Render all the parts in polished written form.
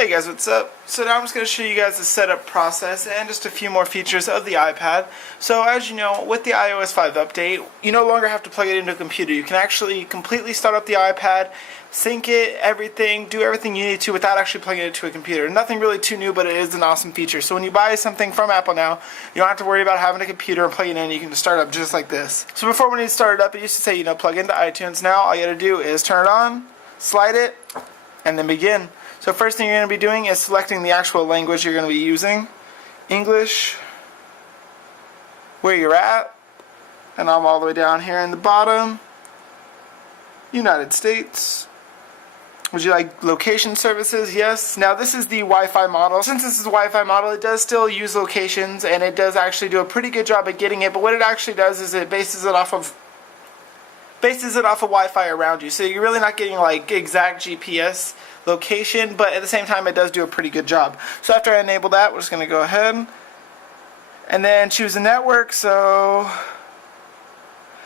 Hey guys, what's up? So now I'm just going to show you guys the setup process and just a few more features of the iPad. So as you know, with the iOS 5 update, you no longer have to plug it into a computer. You can actually completely start up the iPad, sync it, everything, do everything you need to without actually plugging it into a computer. Nothing really too new, but it is an awesome feature. So when you buy something from Apple now, you don't have to worry about having a computer and plugging it in. You can just start it up just like this. So before when you start it up, it used to say, plug into iTunes. Now all you got to do is turn it on, slide it, and then begin. So first thing you're going to be doing is selecting the actual language you're going to be using. English, where you're at, and I'm all the way down here in the bottom. United States. Would you like location services? Yes. Now this is the Wi-Fi model. Since this is a Wi-Fi model, it does still use locations, and it does actually do a pretty good job at getting it, but what it actually does is it bases it off of Wi-Fi around you. So you're really not getting like exact GPS location, but at the same time it does do a pretty good job. So after I enable that, we're just going to go ahead and then choose a network. So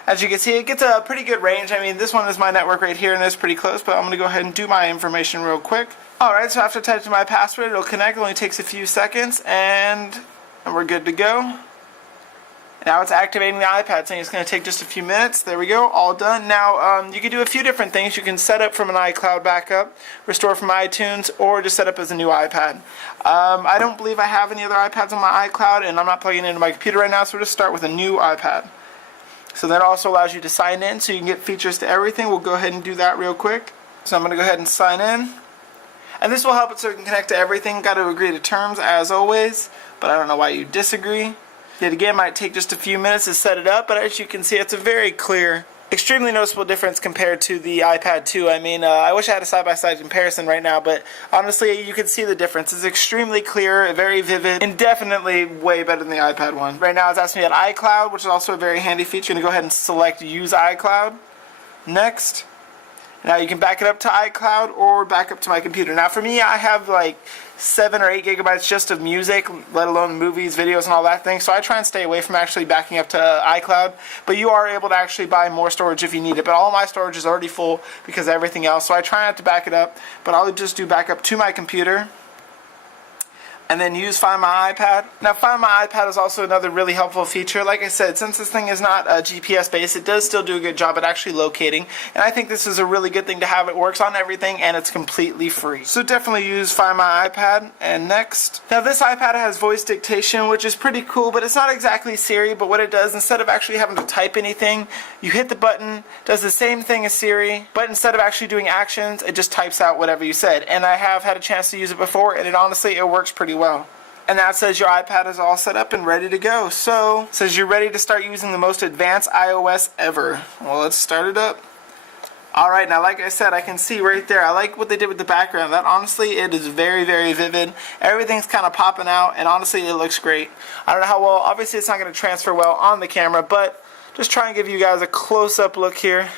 as you can see, it gets a pretty good range. I mean, this one is my network right here and it's pretty close, but I'm going to go ahead and do my information real quick. Alright, so after typing my password, it'll connect. It only takes a few seconds and we're good to go. Now it's activating the iPad, saying it's going to take just a few minutes. There we go, all done. Now, you can do a few different things. You can set up from an iCloud backup, restore from iTunes, or just set up as a new iPad. I don't believe I have any other iPads on my iCloud, and I'm not plugging it into my computer right now, so we'll just start with a new iPad. So that also allows you to sign in, so you can get features to everything. We'll go ahead and do that real quick. So I'm going to go ahead and sign in. And this will help it so it can connect to everything. Got to agree to terms, as always, but I don't know why you disagree. Yet again, might take just a few minutes to set it up, but as you can see, it's a very clear, extremely noticeable difference compared to the iPad 2. I mean, I wish I had a side-by-side comparison right now, but honestly, you can see the difference. It's extremely clear, very vivid, and definitely way better than the iPad one. Right now, it's asking me at iCloud, which is also a very handy feature. I'm going to go ahead and select Use iCloud. Next. Now you can back it up to iCloud or back up to my computer. Now for me, I have like 7 or 8 gigabytes just of music, let alone movies, videos, and all that thing. So I try and stay away from actually backing up to iCloud. But you are able to actually buy more storage if you need it. But all my storage is already full because of everything else. So I try not to back it up. But I'll just do backup to my computer. And then use Find My iPad. Now Find My iPad is also another really helpful feature. Like I said, since this thing is not GPS based, it does still do a good job at actually locating. And I think this is a really good thing to have. It works on everything and it's completely free. So definitely use Find My iPad. And next. Now this iPad has voice dictation, which is pretty cool, but it's not exactly Siri. But what it does, instead of actually having to type anything, you hit the button, does the same thing as Siri, but instead of actually doing actions, it just types out whatever you said. And I have had a chance to use it before, and it works pretty well. And that says your iPad is all set up and ready to go. So, it says you're ready to start using the most advanced iOS ever. Well, let's start it up. Alright, now like I said, I can see right there, I like what they did with the background. That honestly, it is very, very vivid. Everything's kind of popping out, and honestly, it looks great. I don't know how well, obviously it's not going to transfer well on the camera, but just try and give you guys a close-up look here.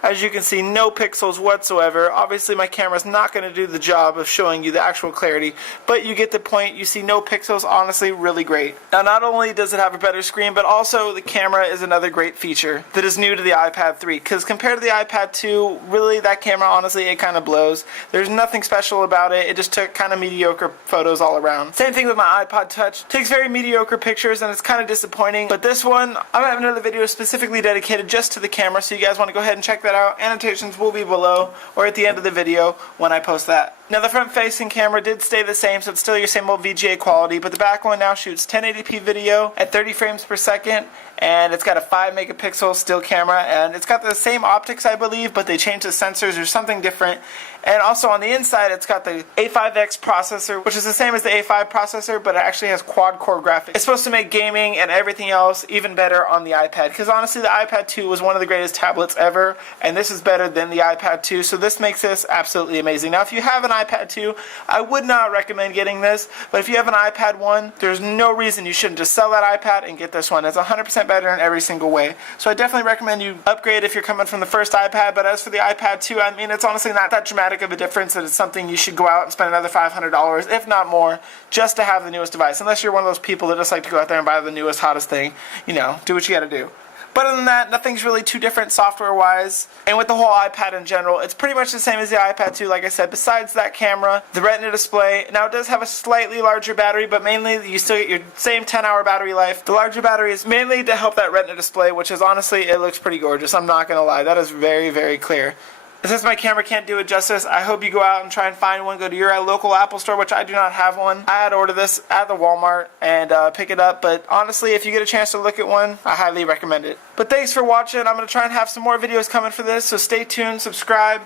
As you can see, no pixels whatsoever. Obviously my camera's not going to do the job of showing you the actual clarity, but you get the point. You see no pixels, honestly really great. Now not only does it have a better screen, but also the camera is another great feature that is new to the iPad 3, because compared to the iPad 2, really that camera, honestly, it kind of blows. There's nothing special about it. It just took kind of mediocre photos all around. Same thing with my iPod Touch. Takes very mediocre pictures and it's kind of disappointing, but this one, I'm having another video specifically dedicated just to the camera, so you guys want to go ahead and check that out. Annotations will be below or at the end of the video when I post that. Now the front facing camera did stay the same, so it's still your same old VGA quality, but the back one now shoots 1080p video at 30 frames per second, and it's got a 5 megapixel still camera, and it's got the same optics I believe, but they changed the sensors or something different. And also on the inside it's got the A5X processor, which is the same as the A5 processor, but it actually has quad-core graphics. It's supposed to make gaming and everything else even better on the iPad, because honestly the iPad 2 was one of the greatest tablets ever, and this is better than the iPad 2, so this makes this absolutely amazing. Now if you have an iPad 2, I would not recommend getting this, but if you have an iPad 1, there's no reason you shouldn't just sell that iPad and get this one. It's 100% better in every single way. So I definitely recommend you upgrade if you're coming from the first iPad, but as for the iPad 2, I mean, it's honestly not that dramatic of a difference that it's something you should go out and spend another $500, if not more, just to have the newest device. Unless you're one of those people that just like to go out there and buy the newest, hottest thing. Do what you gotta do. But other than that, nothing's really too different software-wise. And with the whole iPad in general, it's pretty much the same as the iPad 2, like I said, besides that camera, the Retina display. Now it does have a slightly larger battery, but mainly you still get your same 10-hour battery life. The larger battery is mainly to help that Retina display, which is honestly, it looks pretty gorgeous. I'm not going to lie. That is very, very clear. Since my camera can't do it justice, I hope you go out and try and find one. Go to your local Apple store, which I do not have one. I had to order this at the Walmart and pick it up, but honestly, if you get a chance to look at one, I highly recommend it. But thanks for watching. I'm going to try and have some more videos coming for this, so stay tuned, subscribe,